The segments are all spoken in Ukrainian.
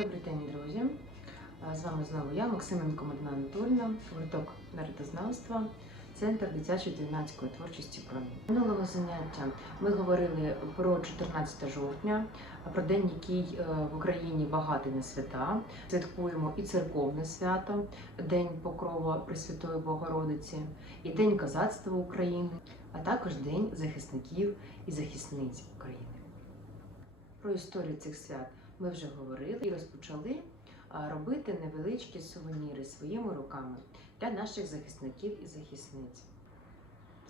Добрий день, друзі! З вами знову я, Максименко Марина Анатольна, гурток народознавства, Центр дитячої та юнацької творчості «Промінь». Минулого заняття ми говорили про 14 жовтня, про день, який е, в Україні багатий на свята. Святкуємо і церковне свято, День Покрова Пресвятої Богородиці, і День козацтва України, а також День захисників і захисниць України. Про історію цих свят ми вже говорили і розпочали робити невеличкі сувеніри своїми руками для наших захисників і захисниць.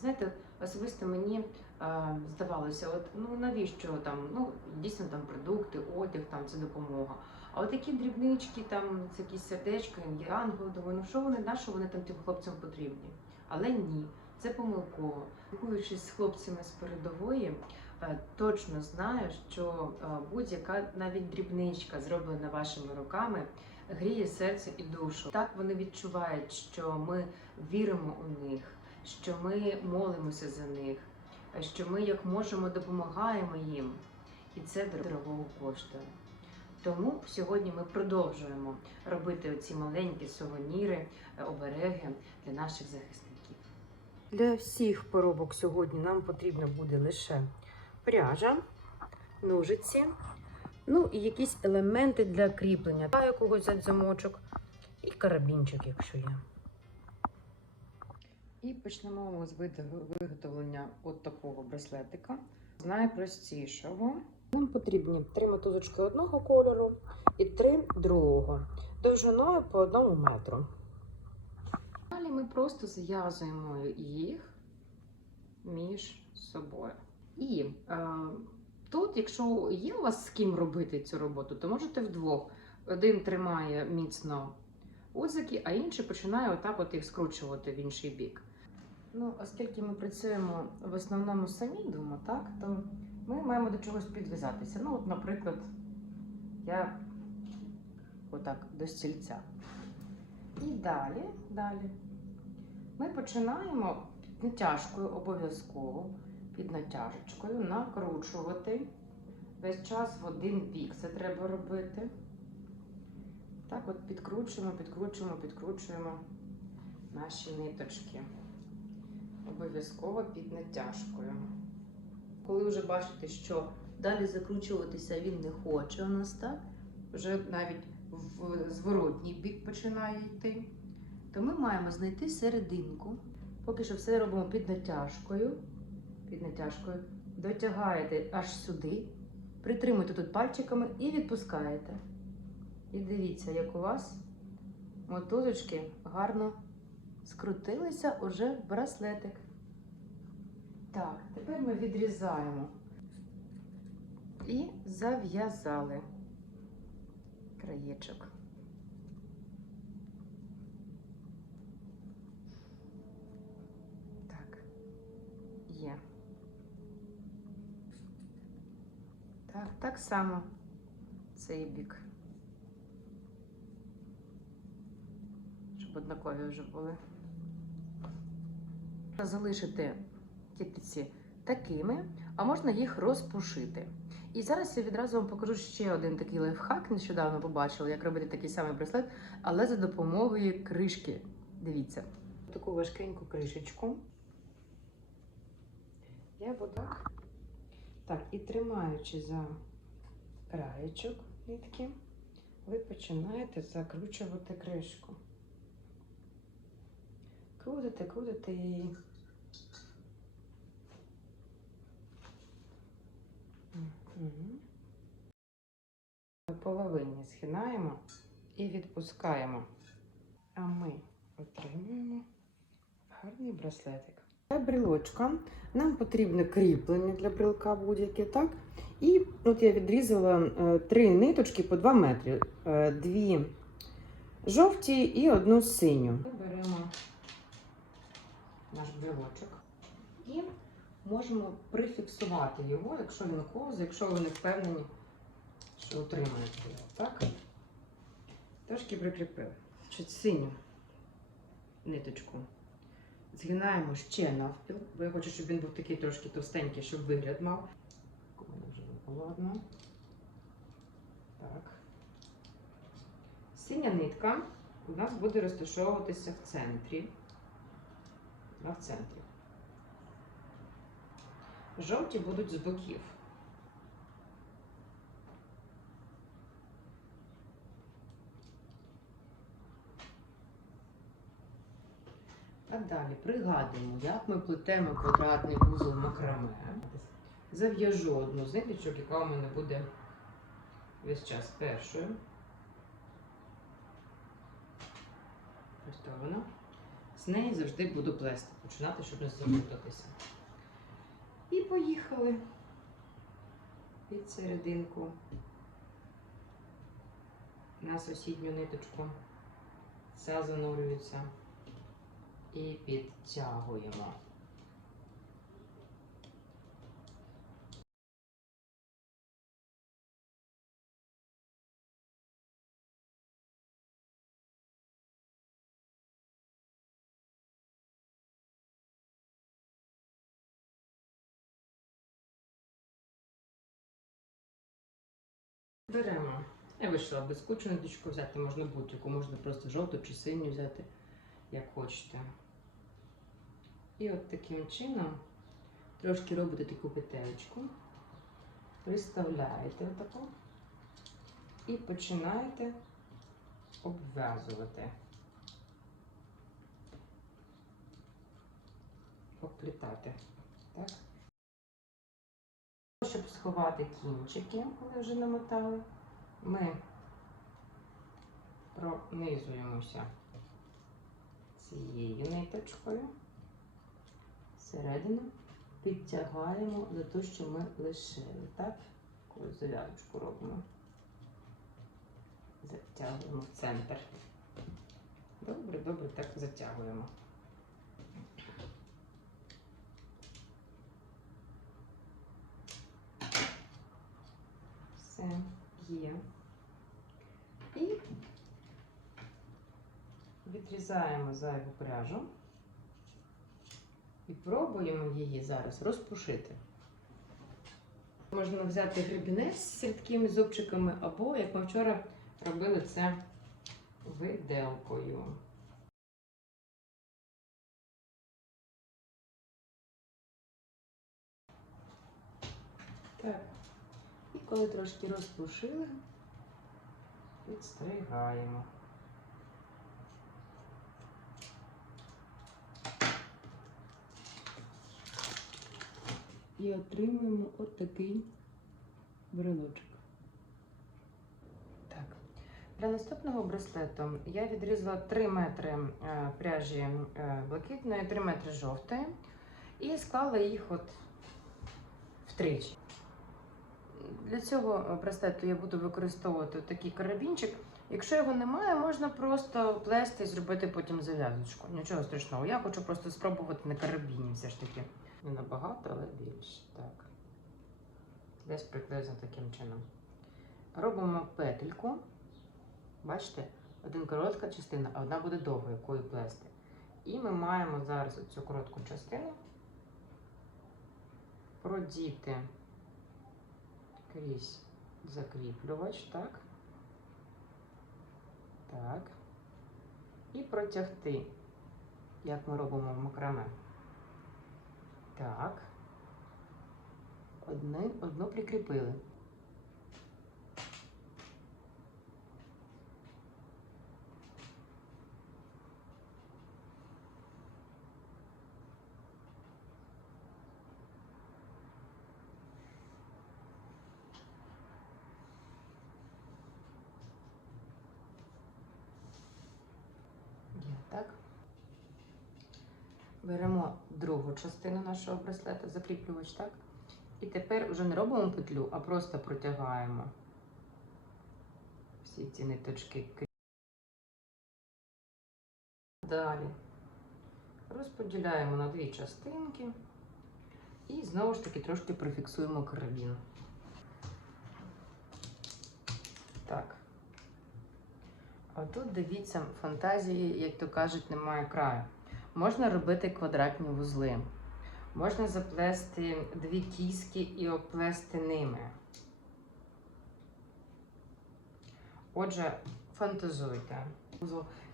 Знаєте, особисто мені а, здавалося, от ну навіщо там, ну дійсно там продукти, одяг, там це допомога. А от такі дрібнички, там це якісь сердечка, ангел, думаю, ну що вони, на що вони там тим хлопцям потрібні? Але ні, це помилково. Спілкуючись з хлопцями з передової, е, точно знаю, що е, будь-яка навіть дрібничка, зроблена вашими руками, гріє серце і душу. Так вони відчувають, що ми віримо у них, що ми молимося за них, е, що ми як можемо допомагаємо їм, і це дорогого коштує. Тому сьогодні ми продовжуємо робити оці маленькі сувеніри, е, обереги для наших захисників. Для всіх поробок сьогодні нам потрібно буде лише пряжа, ножиці, ну і якісь елементи для кріплення, та якогось замочок і карабінчик, якщо є. І почнемо з виготовлення от такого браслетика. З найпростішого. Нам потрібні три мотузочки одного кольору і три другого, довжиною по одному метру. Далі ми просто зв'язуємо їх між собою. І е, тут, якщо є у вас з ким робити цю роботу, то можете вдвох. Один тримає міцно узики, а інший починає отак от їх скручувати в інший бік. Ну, оскільки ми працюємо в основному самі вдома, так, то ми маємо до чогось підв'язатися. Ну, от, наприклад, я отак до стільця. І далі, далі ми починаємо натяжкою обов'язково, під натяжечкою накручувати весь час в один бік. Це треба робити. Так от підкручуємо, підкручуємо, підкручуємо наші ниточки. Обов'язково під натяжкою. Коли вже бачите, що далі закручуватися він не хоче у нас, так? Вже навіть в зворотній бік починає йти, то ми маємо знайти серединку. Поки що все робимо під натяжкою. Під натяжкою. Дотягаєте аж сюди, притримуєте тут пальчиками і відпускаєте. І дивіться, як у вас мотузочки гарно скрутилися уже в браслетик. Так, тепер ми відрізаємо і зав'язали краєчок. Так, є. Так, так само цей бік. Щоб однакові вже були. Залишити кітиці такими, а можна їх розпушити. І зараз я відразу вам покажу ще один такий лайфхак. Нещодавно побачила, як робити такий самий браслет, але за допомогою кришки. Дивіться, таку важкеньку кришечку. Я буду так. І тримаючи за краєчок нитки, ви починаєте закручувати кришку. Крутите, крутите її. Половині згинаємо і відпускаємо. А ми отримуємо гарний браслетик. Для брілочка нам потрібне кріплення для брілка будь-яке, так? І от я відрізала е, три ниточки по 2 метри. Е, дві жовті і одну синю. Беремо наш брілочок і можемо прифіксувати його, якщо він ковзає, якщо ви не впевнені, що утримаєте його. Так? Трошки прикріпили. Чуть синю ниточку. Згинаємо ще навпіл, бо я хочу, щоб він був такий трошки товстенький, щоб вигляд мав. Коли вже одно. Так. Синя нитка у нас буде розташовуватися в центрі. В центрі. Жовті будуть з боків. А далі пригадуємо, як ми плетемо квадратний вузол макраме. Зав'яжу одну з ниточок, яка у мене буде весь час першою. Вона. З неї завжди буду плести, починати, щоб не заплутатися. І поїхали під серединку на сусідню ниточку. Ця занурюється і підтягуємо. Беремо. Я вийшла безкучу ниточку взяти, можна будь-яку, можна просто жовту чи синю взяти, як хочете. І от таким чином трошки робите таку петелечку, приставляєте отаку і починаєте обв'язувати. Обплітати. Так? Щоб сховати кінчики, коли вже намотали, ми пронизуємося цією ниточкою всередину, підтягаємо за те, що ми лишили, так? Коли зав'язочку робимо. Затягуємо в центр. Добре, добре, так затягуємо. Все є. І відрізаємо зайву пряжу і пробуємо її зараз розпушити. Можна взяти гребінець з сіткими зубчиками, або, як ми вчора робили це виделкою. Так. І коли трошки розпушили, підстригаємо. І отримуємо от такий брелочок. Так. Для наступного браслету я відрізала 3 метри е, пряжі е, блакитної, 3 метри жовтої і склала їх от втричі. Для цього браслету я буду використовувати такий карабінчик. Якщо його немає, можна просто плести і зробити потім зав'язочку. Нічого страшного. Я хочу просто спробувати на карабіні все ж таки. Не набагато, але більше. Так. Десь приблизно таким чином. Робимо петельку. Бачите, один коротка частина, а одна буде довга, якою плести. І ми маємо зараз цю коротку частину продіти крізь закріплювач, так? Так. І протягти, як ми робимо в макраме. Так. Одне, одну прикріпили. Є, так. Беремо другу частину нашого браслета, закріплювач, так? І тепер вже не робимо петлю, а просто протягаємо всі ці ниточки. Далі розподіляємо на дві частинки і знову ж таки трошки прифіксуємо карабін. Так. А тут дивіться, фантазії, як то кажуть, немає краю. Можна робити квадратні вузли. Можна заплести дві кіски і обплести ними. Отже, фантазуйте.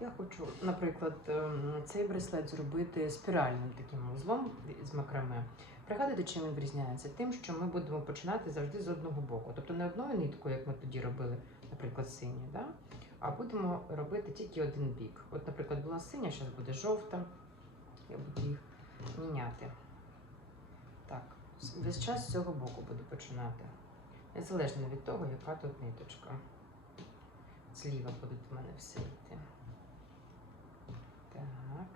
Я хочу, наприклад, ем, цей браслет зробити спіральним таким узлом з макраме. Пригадуйте, чим він відрізняється? Тим, що ми будемо починати завжди з одного боку. Тобто не одною ниткою, як ми тоді робили, наприклад, синю, да? а будемо робити тільки один бік. От, наприклад, була синя, зараз буде жовта. Я буду їх міняти. Так, весь час з цього боку буду починати. Незалежно від того, яка тут ниточка. Зліва будуть в мене все йти. Так.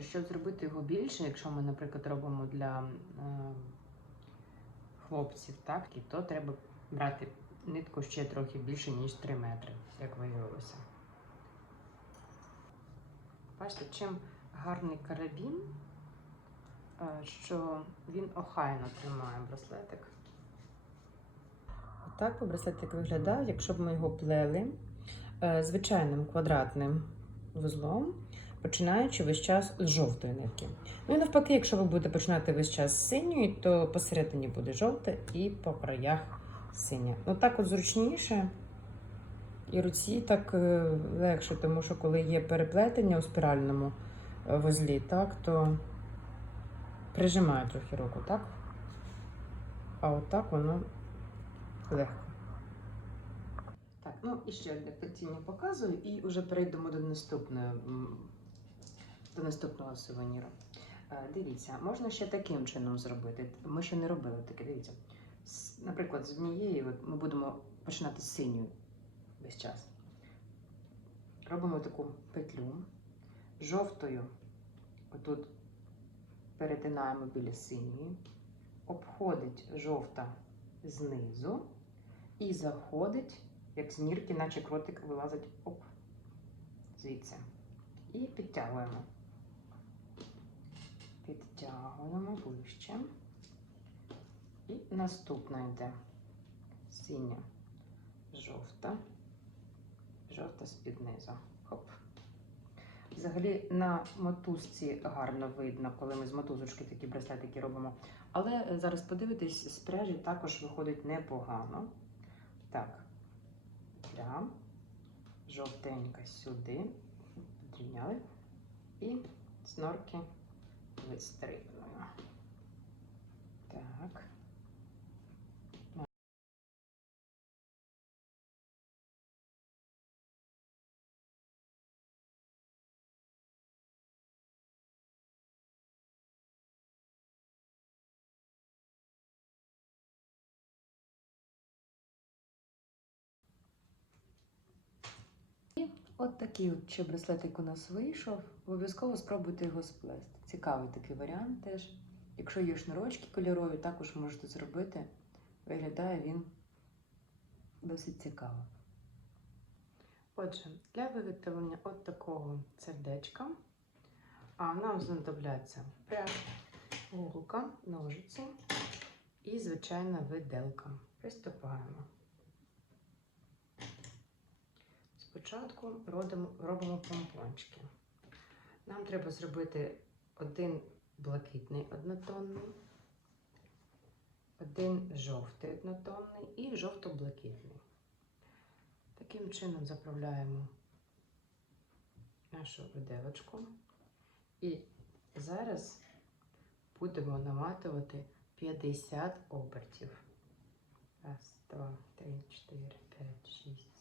Щоб зробити його більше, якщо ми, наприклад, робимо для е, хлопців, так, то треба брати нитку ще трохи більше, ніж 3 метри, як виявилося. Бачите, чим гарний карабін, е, що він охайно тримає браслетик. Отак би браслетик виглядав, якщо б ми його плели е, звичайним квадратним вузлом, починаючи весь час з жовтої нитки. Ну і навпаки, якщо ви будете починати весь час з синьої, то посередині буде жовте і по краях синя. Ну так от зручніше. І руці так е, легше, тому що коли є переплетення у спіральному е, вузлі, так, то прижимає трохи руку, так? А отак воно легко. Так, ну і ще одне плетіння показую, і вже перейдемо до наступної, до наступного сувеніру. Е, Дивіться, можна ще таким чином зробити. Ми ще не робили таке, дивіться. Наприклад, з однієї ми будемо починати з синьої весь час. Робимо таку петлю жовтою. Отут перетинаємо біля синьої, обходить жовта знизу і заходить, як з нірки, наче кротик вилазить оп, звідси. І підтягуємо. Підтягуємо ближче. І наступна йде синя, жовта, жовта з-під низу. Хоп. Взагалі на мотузці гарно видно, коли ми з мотузочки такі браслетики робимо. Але е, зараз подивитись, з пряжі також виходить непогано. Так, петля, жовтенька сюди, підрівняли і з норки вистрибуємо. Так. От такий от ще браслетик у нас вийшов. Обов'язково спробуйте його сплести. Цікавий такий варіант теж. Якщо є шнурочки кольорові, також можете зробити. Виглядає він досить цікаво. Отже, для виготовлення от такого сердечка а нам знадобляться пряж, голка, ножиці і звичайна виделка. Приступаємо. Спочатку робимо, помпончики. Нам треба зробити один блакитний однотонний, один жовтий однотонний і жовто-блакитний. Таким чином заправляємо нашу виделочку. І зараз будемо наматувати 50 обертів. Раз, два, три, чотири, п'ять, шість.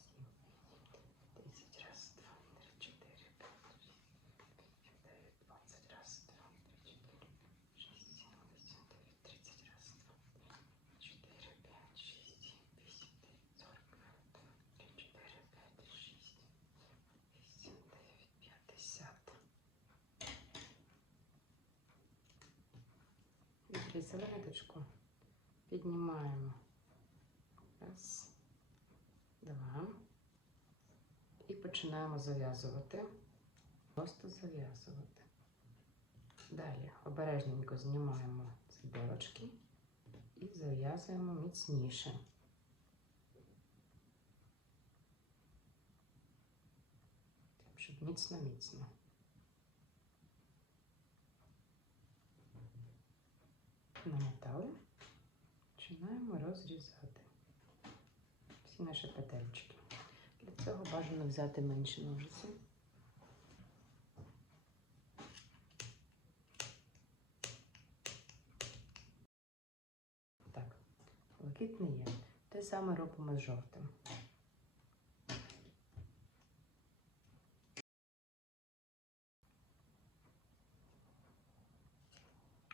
Відрізали ниточку, піднімаємо. Раз, два. І починаємо зав'язувати. Просто зав'язувати. Далі обережненько знімаємо цибулочки і зав'язуємо міцніше. Щоб міцно-міцно. Намотали. починаємо розрізати всі наші петельчики. Для цього бажано взяти менші ножиці. Так, блакитний є. Те саме робимо з жовтим.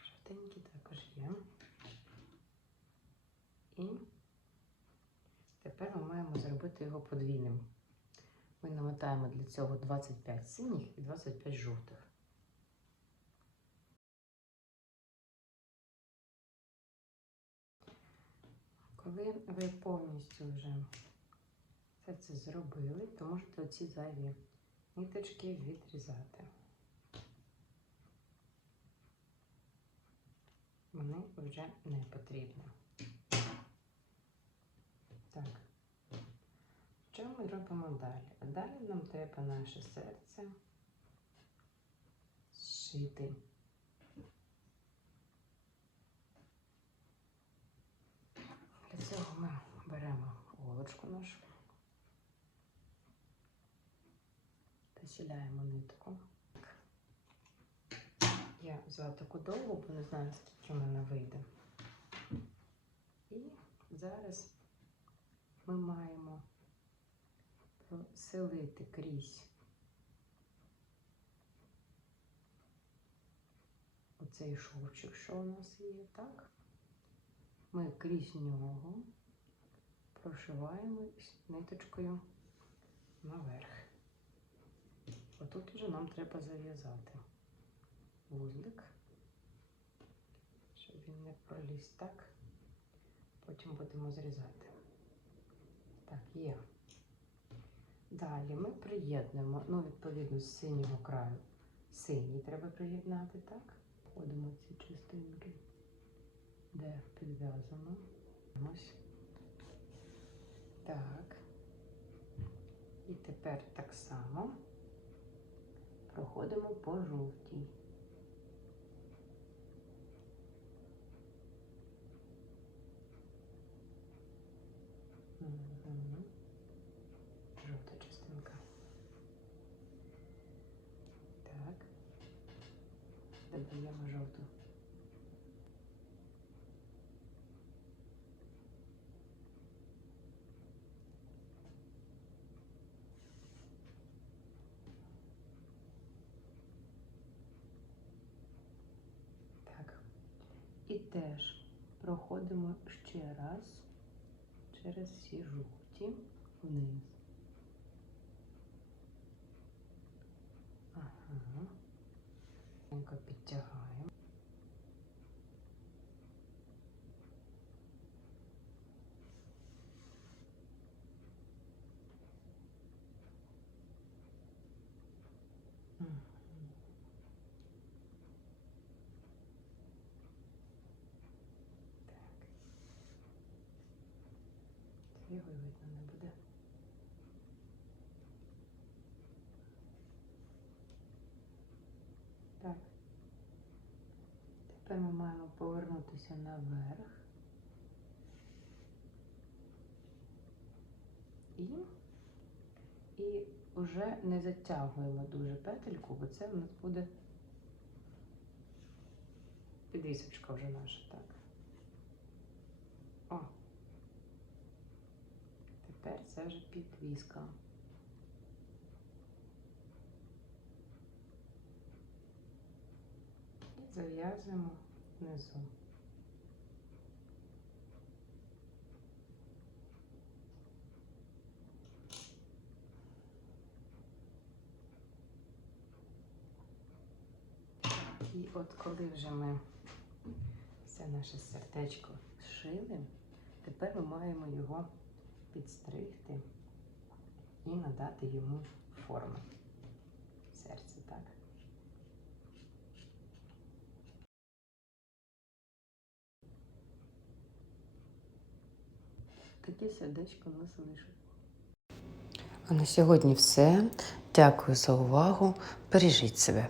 Жовтенький також є. І тепер ми маємо зробити його подвійним. Ми намотаємо для цього 25 синіх і 25 жовтих. Коли ви повністю вже все це зробили, то можете оці зайві ниточки відрізати. Вони вже не потрібні. Так. Що ми робимо далі? Далі нам треба наше серце зшити. Для цього ми беремо голочку нашу та сіляємо нитку. Я взяла таку довгу, бо не знаю, скільки в мене вийде. І зараз ми маємо проселити крізь оцей шовчик, що у нас є, так? Ми крізь нього прошиваємо ниточкою наверх. Отут вже нам треба зав'язати вузлик, щоб він не проліз так. Потім будемо зрізати. Так, є. Далі ми приєднуємо, ну, відповідно, з синього краю. Синій треба приєднати, так? Входимо ці частинки, де підв'язано. Так. І тепер так само проходимо по жовтій. Мгм. Жовта частинка. Так. Додаємо жовту. Так. І теж проходимо ще раз через всі жовті вниз. Ага. Тонко підтягаємо. Мгм. Так. Це його й видно не буде. Так. Тепер ми маємо повернутися наверх. І, і вже не затягуємо дуже петельку, бо це в нас буде підвісочка вже наша, так. О. Тепер це вже підвіска. І зав'язуємо внизу. І от коли вже ми все наше сердечко зшили, тепер ми маємо його підстригти і надати йому форми. Серце, так. Таке сердечко нас вийшло. А на сьогодні все. Дякую за увагу. Бережіть себе.